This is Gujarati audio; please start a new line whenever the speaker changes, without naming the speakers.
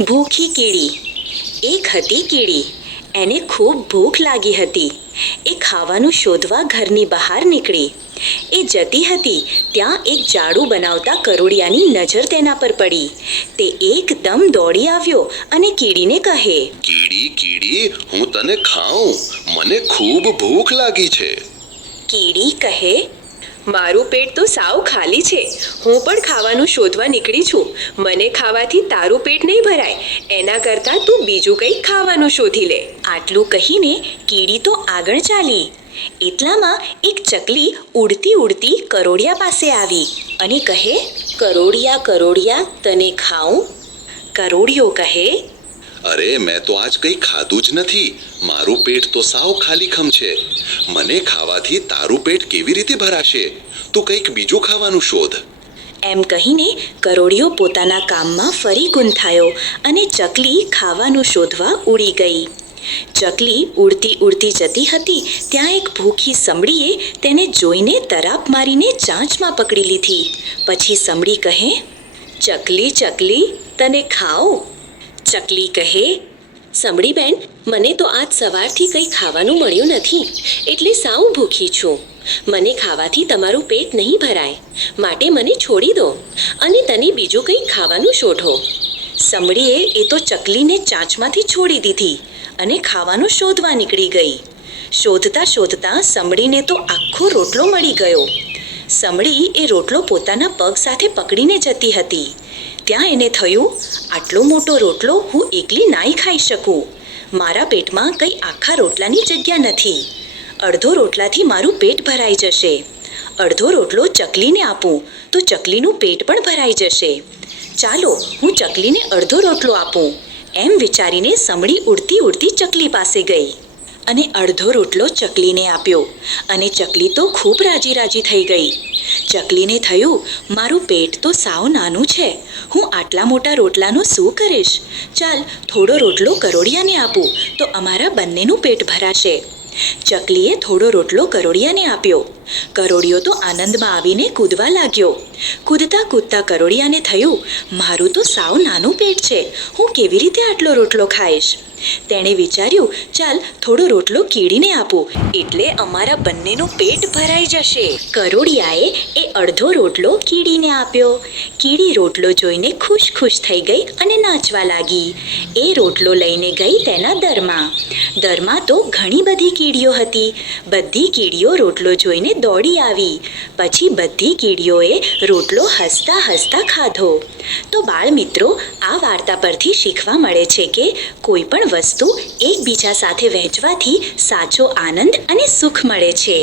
ભૂખી કીડી એક હતી કીડી એને ખૂબ ભૂખ લાગી હતી. એ ખાવાનું શોધવા ઘરની બહાર નીકળી. એ જતી હતી ત્યાં એક ઝાડુ બનાવતા કરોડિયાની નજર તેના પર પડી. તે એકદમ દોડી આવ્યો અને કીડીને કહે
કીડી કીડી હું તને ખાઉં. મને ખૂબ ભૂખ લાગી છે.
કીડી કહે
મારું પેટ તો સાવ ખાલી છે. હું પણ ખાવાનું શોધવા નીકળી છું. મને ખાવાથી તારું પેટ નહીં ભરાય. એના કરતાં તું બીજું કંઈક ખાવાનું શોધી લે.
આટલું કહીને કીડી તો આગળ ચાલી. એટલામાં એક ચકલી ઉડતી ઉડતી કરોડિયા પાસે આવી અને કહે, કરોડિયા કરોડિયા, તને ખાઉં? કરોડિયો કહે
અરે, મેં તો આજ કંઈ ખાધું જ નથી. મારું પેટ તો સાવ ખાલીખમ છે. મને ખાવાથી તારું પેટ કેવી રીતે ભરાશે? તું કંઈક બીજું ખાવાનું શોધ.
એમ કહીને કરોડિયો પોતાના કામમાં ફરી ગુંથાયો અને ચકલી ખાવાનું શોધવા ઉડી ગઈ. ચકલી ઉડતી ઉડતી જતી હતી, ત્યાં એક ભૂખી સમડીએ તેને જોઈને તરાપ મારીને ચાંચમાં પકડી લીધી. પછી સમડી કહે, ચકલી ચકલી, તને ખાઓ. ચકલી કહે,
સાંભળી બેન, મને તો આજ સવારથી કંઈ ખાવાનું મળ્યું નથી, એટલે સાવ ભૂખી છું. મને ખાવાથી તમારું પેટ નહીં ભરાય. માટે મને છોડી દો અને તને બીજું કંઈ ખાવાનું શોધો.
સમડીએ એ તો ચકલીને ચાંચમાંથી છોડી દીધી અને ખાવાનું શોધવા નીકળી ગઈ. શોધતા શોધતા સમડીને તો આખો રોટલો મળી ગયો. સમડી એ રોટલો પોતાના પગ સાથે પકડીને જતી હતી. ત્યાં એને થયું? આટલો મોટો રોટલો હું એકલી નાઈ ખાઈ શકું? મારા પેટમાં કંઈ આખા રોટલાની જગ્યા નથી. અડધો રોટલાથી મારું પેટ ભરાઈ જશે. અડધો રોટલો ચકલીને આપું, તો ચકલીનું પેટ પણ ભરાઈ જશે. ચાલો, હું ચકલીને અડધો રોટલો આપું. એમ વિચારીને સમડી ઉડતી ઉડતી ચકલી પાસે ગઈ. અને અડધો રોટલો ચકલીને આપ્યો. અને ચકલી તો ખૂબ રાજી રાજી થઈ ગઈ. ચકલીને થયું, મારું પેટ તો સાવ નાનું છે. હું આટલા મોટા રોટલાનું શું કરીશ? ચાલ, થોડો રોટલો કરોડિયાને આપું. તો અમારા બંનેનું પેટ ભરાશે. ચકલીએ થોડો રોટલો કરોડિયાને આપ્યો. કરોડિયો તો આનંદમાં આવીને કૂદવા લાગ્યો. કૂદતા કૂદતા કરોડિયાને થયું, મારું તો સાવ નાનું પેટ છે, હું કેવી રીતે આટલો રોટલો ખાઈશ? તેણે વિચાર્યું, ચાલ, થોડો રોટલો કીડીને આપું, એટલે અમારા બંનેનું પેટ ભરાઈ જશે. કરોડિયાએ એ અડધો રોટલો કીડીને આપ્યો. કીડી રોટલો જોઈને ખુશ ખુશ થઈ ગઈ અને નાચવા લાગી. એ રોટલો લઈને ગઈ તેના દરમાં. દરમાં તો ઘણી બધી કીડીઓ હતી. બધી કીડીઓ રોટલો જોઈને દોડી આવી. પછી બધી કીડીઓએ રોટલો હસતા હસતા ખાધો. તો બાળ મિત્રો આ વાર્તા પરથી શીખવા મળે છે કે કોઈ પણ વસ્તુ એકબીજા સાથે વહેંચવાથી સાચો આનંદ અને સુખ મળે છે.